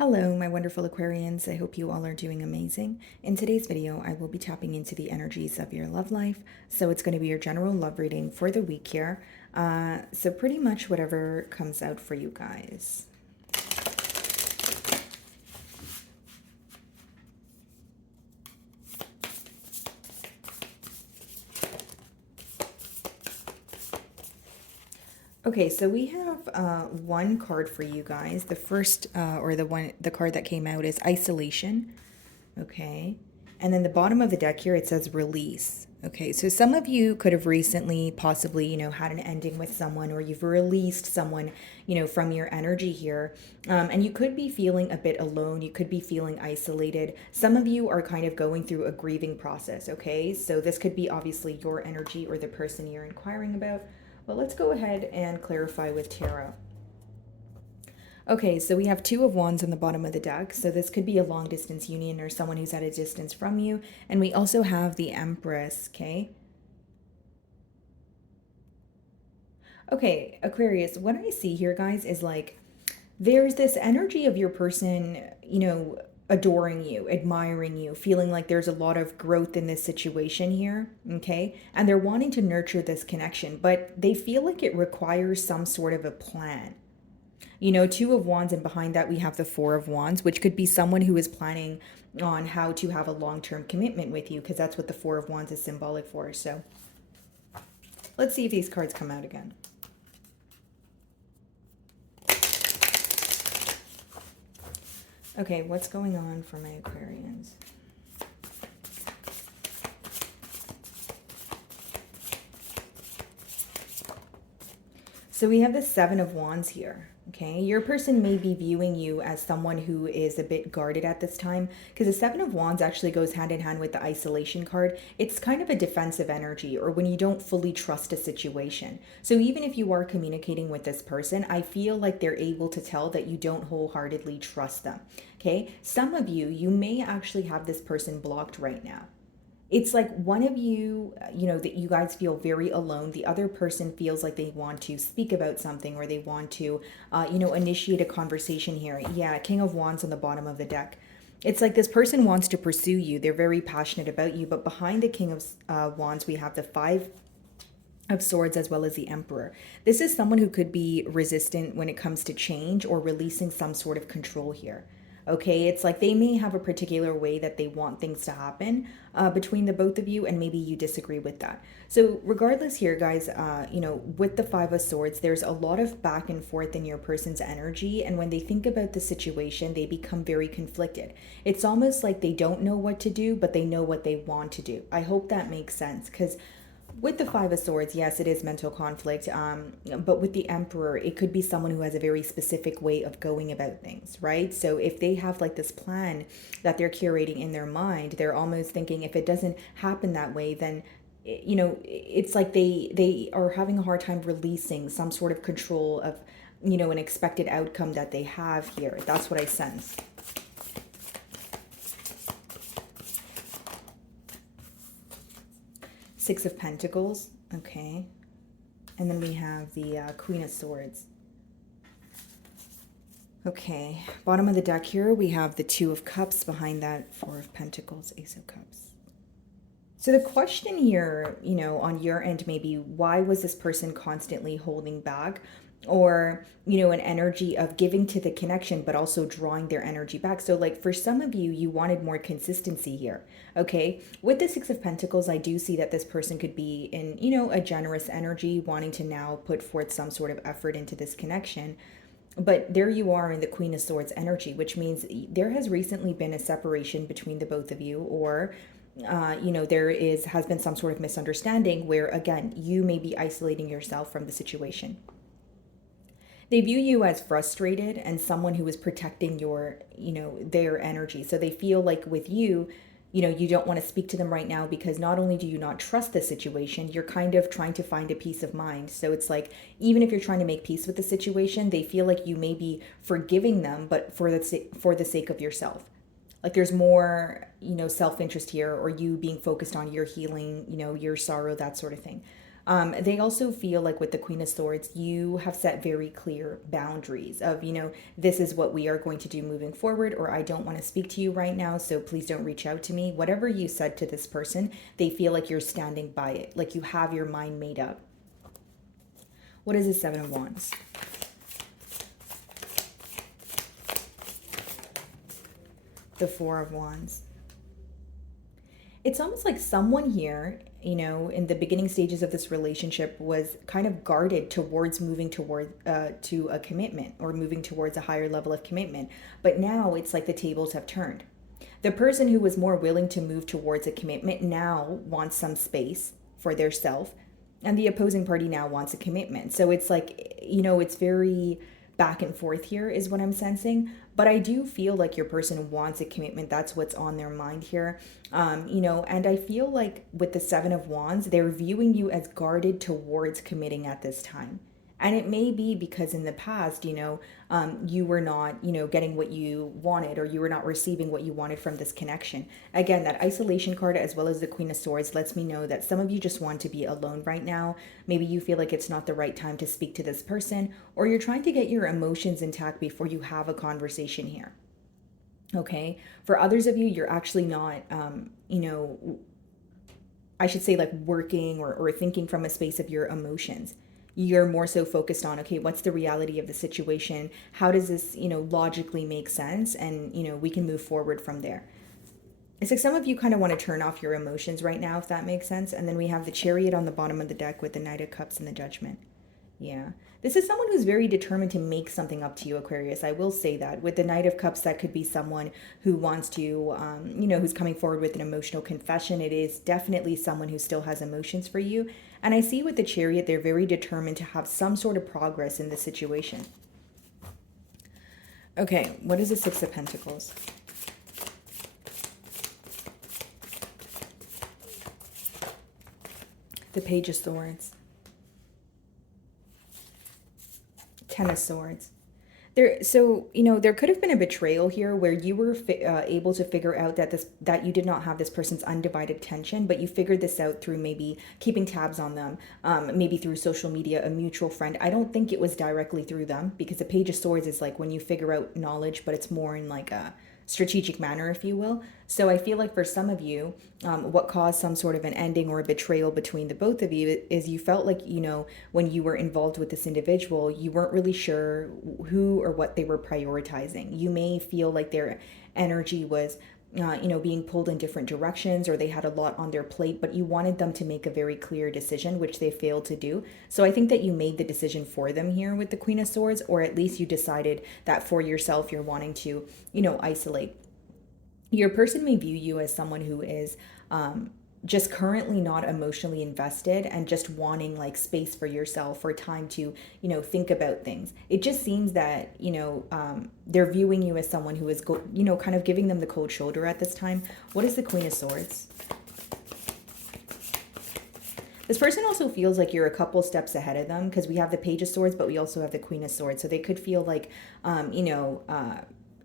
Hello, my wonderful Aquarians. I hope you all are doing amazing. In today's video, I will be tapping into the energies of your love life. So it's going to be your general love reading for the week here. So pretty much whatever comes out for you guys. Okay, so we have one card for you guys. The first, or the card that came out is Isolation. Okay, and then the bottom of the deck here, it says Release. Okay, so some of you could have recently possibly, had an ending with someone, or you've released someone, from your energy here. And you could be feeling a bit alone. You could be feeling isolated. Some of you are kind of going through a grieving process. Okay, so this could be obviously your energy or the person you're inquiring about. But let's go ahead and clarify with tarot. Okay, so we have Two of Wands on the bottom of the deck. So this could be a long distance union or someone who's at a distance from you. And we also have the Empress, okay? Okay, Aquarius, what I see here, guys, is like there's this energy of your person, adoring you, admiring you, feeling like there's a lot of growth in this situation here, okay? And they're wanting to nurture this connection, but they feel like it requires some sort of a plan. Two of Wands, and behind that we have the Four of Wands, which could be someone who is planning on how to have a long-term commitment with you, because that's what the Four of Wands is symbolic for. So let's see if these cards come out again. Okay, what's going on for my Aquarians? So we have the Seven of Wands here. Okay, your person may be viewing you as someone who is a bit guarded at this time, because the Seven of Wands actually goes hand in hand with the Isolation card. It's kind of a defensive energy, or when you don't fully trust a situation. So even if you are communicating with this person, I feel like they're able to tell that you don't wholeheartedly trust them. Okay, some of you may actually have this person blocked right now. It's like one of you, that you guys feel very alone. The other person feels like they want to speak about something, or they want to, initiate a conversation here. Yeah, King of Wands on the bottom of the deck. It's like this person wants to pursue you. They're very passionate about you. But behind the King of Wands, we have the Five of Swords as well as the Emperor. This is someone who could be resistant when it comes to change or releasing some sort of control here. Okay, it's like they may have a particular way that they want things to happen between the both of you, and maybe you disagree with that. So regardless here, guys, with the Five of Swords, there's a lot of back and forth in your person's energy, and when they think about the situation, they become very conflicted. It's almost like they don't know what to do, but they know what they want to do. I hope that makes sense, because with the Five of Swords, yes, it is mental conflict. But with the Emperor, it could be someone who has a very specific way of going about things, right? So if they have like this plan that they're curating in their mind, they're almost thinking if it doesn't happen that way, then it's like they are having a hard time releasing some sort of control of an expected outcome that they have here. That's what I sense. Six of Pentacles, okay. And then we have the Queen of Swords. Okay, bottom of the deck here, we have the Two of Cups. Behind that, Four of Pentacles, Ace of Cups. So the question here, on your end, maybe why was this person constantly holding back? Or an energy of giving to the connection but also drawing their energy back. So like for some of you, you wanted more consistency here. Okay, with the Six of Pentacles, I do see that this person could be in a generous energy, wanting to now put forth some sort of effort into this connection. But there you are in the Queen of Swords energy, which means there has recently been a separation between the both of you, or there has been some sort of misunderstanding where, again, you may be isolating yourself from the situation. They view you as frustrated and someone who is protecting their energy. So they feel like with you, you don't want to speak to them right now because not only do you not trust the situation, you're kind of trying to find a peace of mind. So it's like, even if you're trying to make peace with the situation, they feel like you may be forgiving them, but for the sake of yourself. Like there's more, self-interest here, or you being focused on your healing, your sorrow, that sort of thing. They also feel like with the Queen of Swords, you have set very clear boundaries of, this is what we are going to do moving forward, or I don't want to speak to you right now, so please don't reach out to me. Whatever you said to this person, they feel like you're standing by it, like you have your mind made up. What is the Seven of Wands? The Four of Wands. It's almost like someone here, in the beginning stages of this relationship was kind of guarded towards moving toward to a commitment or moving towards a higher level of commitment. But now it's like the tables have turned. The person who was more willing to move towards a commitment now wants some space for their self, and the opposing party now wants a commitment. So it's like, it's very back and forth here is what I'm sensing. But I do feel like your person wants a commitment. That's what's on their mind here. And I feel like with the Seven of Wands, they're viewing you as guarded towards committing at this time. And it may be because in the past, you were not, getting what you wanted, or you were not receiving what you wanted from this connection. Again, that isolation card as well as the Queen of Swords lets me know that some of you just want to be alone right now. Maybe you feel like it's not the right time to speak to this person, or you're trying to get your emotions intact before you have a conversation here. Okay. For others of you, you're actually not, I should say, like working or thinking from a space of your emotions. You're more so focused on, okay, what's the reality of the situation? How does this, logically make sense? And, we can move forward from there. It's like some of you kind of want to turn off your emotions right now, if that makes sense. And then we have the Chariot on the bottom of the deck with the Knight of Cups and the Judgment. Yeah. This is someone who's very determined to make something up to you, Aquarius. I will say that. With the Knight of Cups, that could be someone who wants to, who's coming forward with an emotional confession. It is definitely someone who still has emotions for you. And I see with the Chariot, they're very determined to have some sort of progress in this situation. Okay, what is the Six of Pentacles? The Page of Swords. Ten of Swords. There could have been a betrayal here where you were able to figure out that you did not have this person's undivided attention, but you figured this out through maybe keeping tabs on them, maybe through social media, a mutual friend. I don't think it was directly through them, because the Page of Swords is like when you figure out knowledge, but it's more in like a strategic manner, if you will. So I feel like for some of you, what caused some sort of an ending or a betrayal between the both of you is you felt like, when you were involved with this individual, you weren't really sure who or what they were prioritizing. You may feel like their energy was being pulled in different directions, or they had a lot on their plate, but you wanted them to make a very clear decision, which they failed to do. So I think that you made the decision for them here with the Queen of Swords, or at least you decided that for yourself, you're wanting to, isolate. Your person may view you as someone who is, just currently not emotionally invested and just wanting like space for yourself or time to, think about things. It just seems that, they're viewing you as someone who is, kind of giving them the cold shoulder at this time. What is the Queen of Swords? This person also feels like you're a couple steps ahead of them, because we have the Page of Swords, but we also have the Queen of Swords. So they could feel like,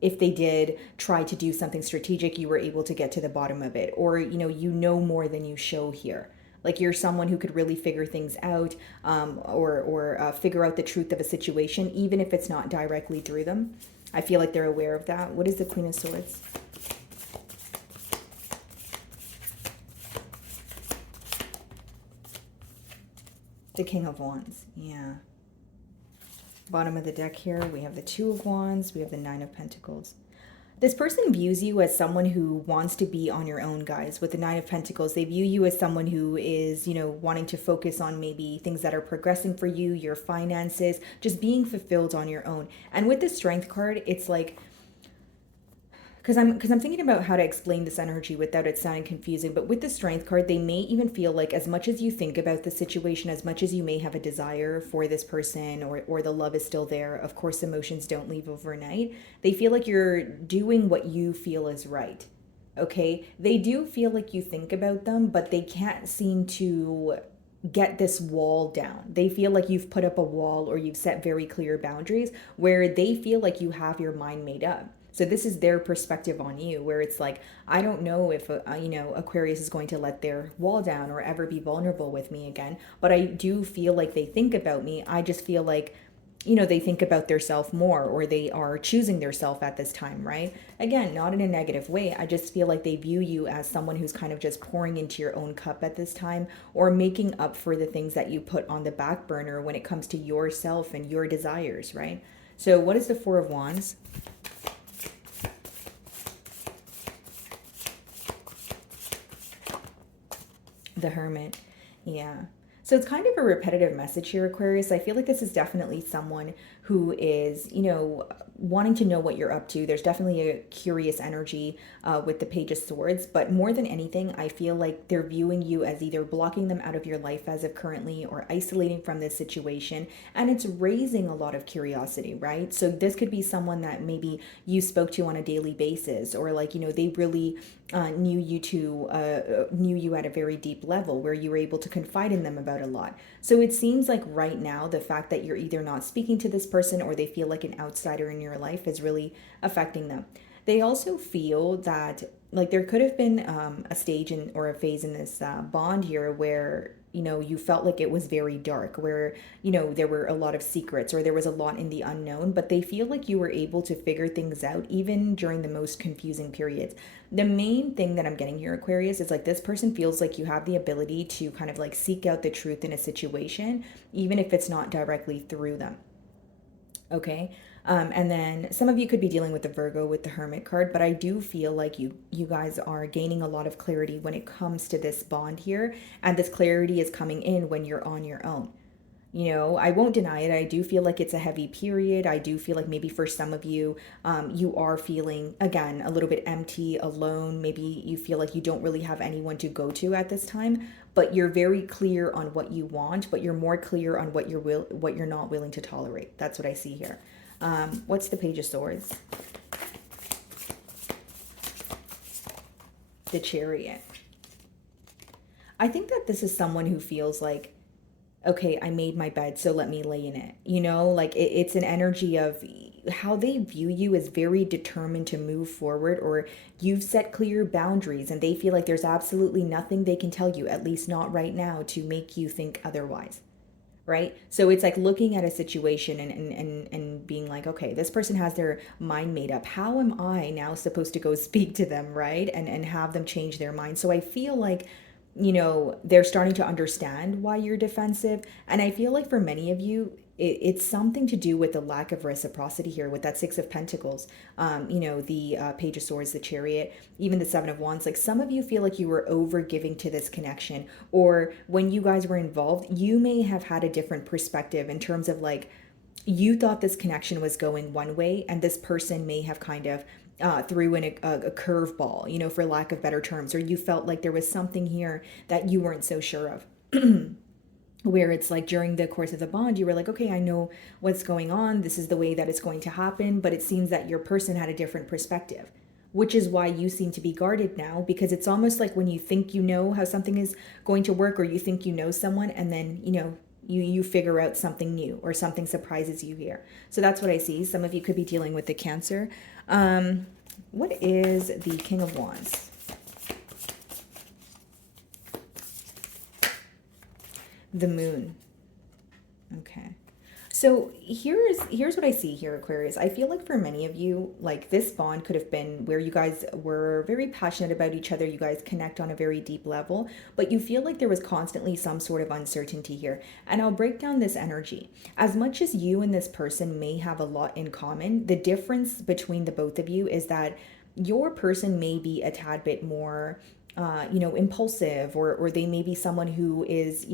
if they did try to do something strategic, you were able to get to the bottom of it, or more than you show here. Like you're someone who could really figure things out, or figure out the truth of a situation, even if it's not directly through them. I feel like they're aware of that. What is the Queen of Swords? The King of Wands. Yeah. Bottom of the deck here, we have the Two of Wands, we have the Nine of Pentacles. This person views you as someone who wants to be on your own, guys. With the Nine of Pentacles, they view you as someone who is, wanting to focus on maybe things that are progressing for you, your finances, just being fulfilled on your own. And with the Strength card, it's like, because I'm thinking about how to explain this energy without it sounding confusing, but with the Strength card, they may even feel like as much as you think about the situation, as much as you may have a desire for this person, or the love is still there, of course emotions don't leave overnight, they feel like you're doing what you feel is right. Okay? They do feel like you think about them, but they can't seem to get this wall down. They feel like you've put up a wall, or you've set very clear boundaries where they feel like you have your mind made up. So this is their perspective on you, where it's like, I don't know if Aquarius is going to let their wall down or ever be vulnerable with me again, but I do feel like they think about me. I just feel like, they think about their self more, or they are choosing their self at this time, right? Again, not in a negative way. I just feel like they view you as someone who's kind of just pouring into your own cup at this time, or making up for the things that you put on the back burner when it comes to yourself and your desires, right? So what is the Four of Wands? The Hermit. Yeah. So it's kind of a repetitive message here, Aquarius. I feel like this is definitely someone who is, wanting to know what you're up to. There's definitely a curious energy with the Page of Swords, but more than anything, I feel like they're viewing you as either blocking them out of your life as of currently, or isolating from this situation. And it's raising a lot of curiosity, right? So this could be someone that maybe you spoke to on a daily basis, or like, they really knew you at a very deep level, where you were able to confide in them about a lot. So it seems like right now, the fact that you're either not speaking to this person, or they feel like an outsider in your life, is really affecting them. They also feel that, like, there could have been a stage or a phase in this bond here where, you felt like it was very dark, where, there were a lot of secrets, or there was a lot in the unknown, but they feel like you were able to figure things out even during the most confusing periods. The main thing that I'm getting here, Aquarius, is like, this person feels like you have the ability to kind of like seek out the truth in a situation, even if it's not directly through them. Okay. And then some of you could be dealing with the Virgo with the Hermit card, but I do feel like you guys are gaining a lot of clarity when it comes to this bond here, and this clarity is coming in when you're on your own. I won't deny it. I do feel like it's a heavy period. I do feel like maybe for some of you, you are feeling, again, a little bit empty, alone. Maybe you feel like you don't really have anyone to go to at this time, but you're very clear on what you want, but you're more clear on what you're not willing to tolerate. That's what I see here. What's the Page of Swords? The Chariot. I think that this is someone who feels like, okay, I made my bed, so let me lay in it. Like it's an energy of how they view you as very determined to move forward, or you've set clear boundaries and they feel like there's absolutely nothing they can tell you, at least not right now, to make you think otherwise. Right? So it's like looking at a situation and being like, okay, this person has their mind made up. How am I now supposed to go speak to them, right? And have them change their mind. So I feel like, they're starting to understand why you're defensive. And I feel like for many of you, it's something to do with the lack of reciprocity here with that Six of Pentacles, the Page of Swords, the Chariot, even the Seven of Wands. Like, some of you feel like you were over giving to this connection, or when you guys were involved, you may have had a different perspective in terms of like, you thought this connection was going one way, and this person may have kind of threw in a curveball, for lack of better terms, or you felt like there was something here that you weren't so sure of. Where it's like during the course of the bond, you were like, okay, I know what's going on. This is the way that it's going to happen. But it seems that your person had a different perspective, which is why you seem to be guarded now, because it's almost like when you think you know how something is going to work, or you think you know someone, and then, you figure out something new, or something surprises you here. So that's what I see. Some of you could be dealing with the Cancer. What is the King of Wands? The Moon. Okay. So here's what I see here, Aquarius. I feel like for many of you, like, this bond could have been where you guys were very passionate about each other. You guys connect on a very deep level, but you feel like there was constantly some sort of uncertainty here. And I'll break down this energy. As much as you and this person may have a lot in common, the difference between the both of you is that your person may be a tad bit more impulsive, or they may be someone who is,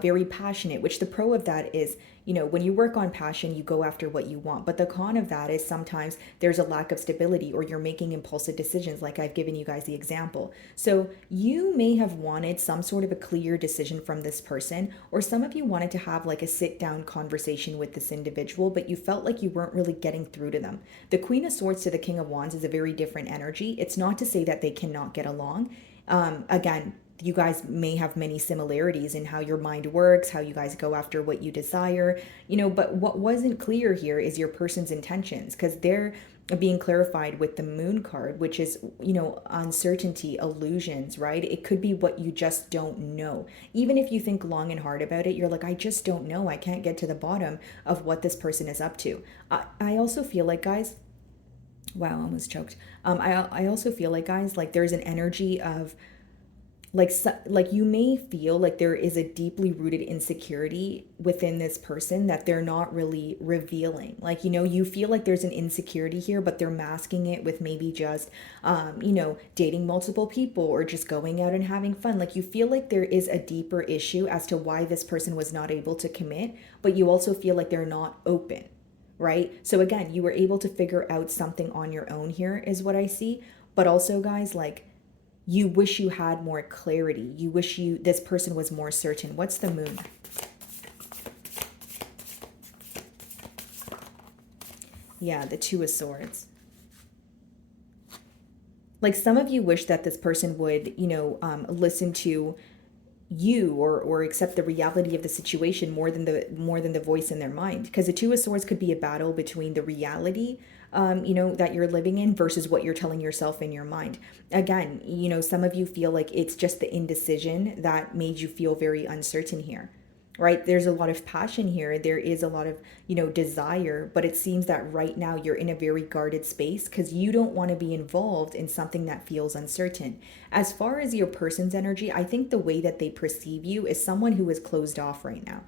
very passionate, which the pro of that is, when you work on passion, you go after what you want. But the con of that is sometimes there's a lack of stability, or you're making impulsive decisions, like I've given you guys the example. So you may have wanted some sort of a clear decision from this person, or some of you wanted to have like a sit down conversation with this individual, but you felt like you weren't really getting through to them. The Queen of Swords to the King of Wands is a very different energy. It's not to say that they cannot get along. Again, you guys may have many similarities in how your mind works, how you guys go after what you desire, but what wasn't clear here is your person's intentions, because they're being clarified with the moon card, which is, uncertainty, illusions, right? It could be what you just don't know. Even if you think long and hard about it, you're like, I just don't know. I can't get to the bottom of what this person is up to. I also feel like, guys, wow, I almost choked. I also feel like, guys, like there's an energy of like you may feel like there is a deeply rooted insecurity within this person that they're not really revealing. Like, you feel like there's an insecurity here, but they're masking it with maybe just dating multiple people or just going out and having fun. Like, you feel like there is a deeper issue as to why this person was not able to commit, but you also feel like they're not open, right? So again, you were able to figure out something on your own here is what I see. But also, guys, like, you wish you had more clarity. You wish this person was more certain. What's the moon? Yeah, the Two of Swords. Like, some of you wish that this person would, listen to you or accept the reality of the situation more than the voice in their mind, because the Two of Swords could be a battle between the reality that you're living in versus what you're telling yourself in your mind. Again, some of you feel like it's just the indecision that made you feel very uncertain here, right? There's a lot of passion here. There is a lot of, desire, but it seems that right now you're in a very guarded space because you don't want to be involved in something that feels uncertain. As far as your person's energy, I think the way that they perceive you is someone who is closed off right now.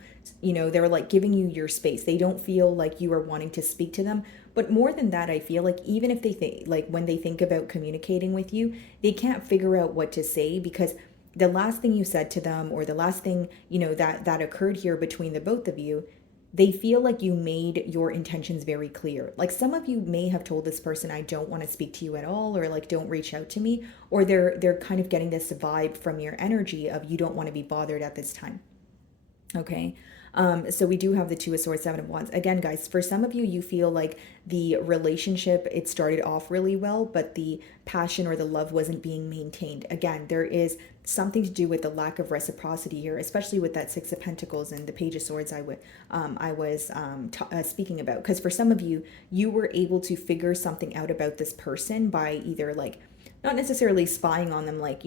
They're like giving you your space. They don't feel like you are wanting to speak to them. But more than that, I feel like even if they think, like, when they think about communicating with you, they can't figure out what to say, because the last thing you said to them, or the last thing that occurred here between the both of you, they feel like you made your intentions very clear. Like, some of you may have told this person, I don't want to speak to you at all, or like, don't reach out to me, or they're kind of getting this vibe from your energy of you don't want to be bothered at this time. Okay. So we do have the Two of Swords, Seven of Wands. Again, guys, for some of you, you feel like the relationship, it started off really well, but the passion or the love wasn't being maintained. Again, there is something to do with the lack of reciprocity here, especially with that Six of Pentacles and the Page of Swords I was speaking about. Because for some of you, you were able to figure something out about this person by either, like, not necessarily spying on them, like,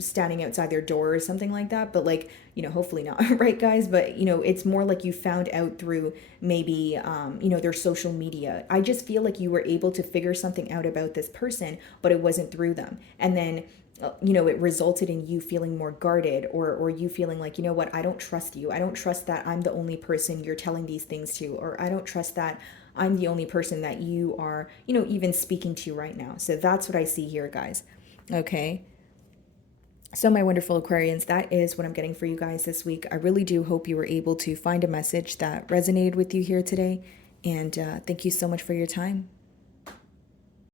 standing outside their door or something like that, but like, hopefully not, right, guys? But, it's more like you found out through maybe, their social media. I just feel like you were able to figure something out about this person, but it wasn't through them. And then, it resulted in you feeling more guarded, or you feeling like, what, I don't trust you. I don't trust that I'm the only person you're telling these things to, or I don't trust that I'm the only person that you are, even speaking to right now. So that's what I see here, guys. Okay. So my wonderful Aquarians, that is what I'm getting for you guys this week. I really do hope you were able to find a message that resonated with you here today. And thank you so much for your time.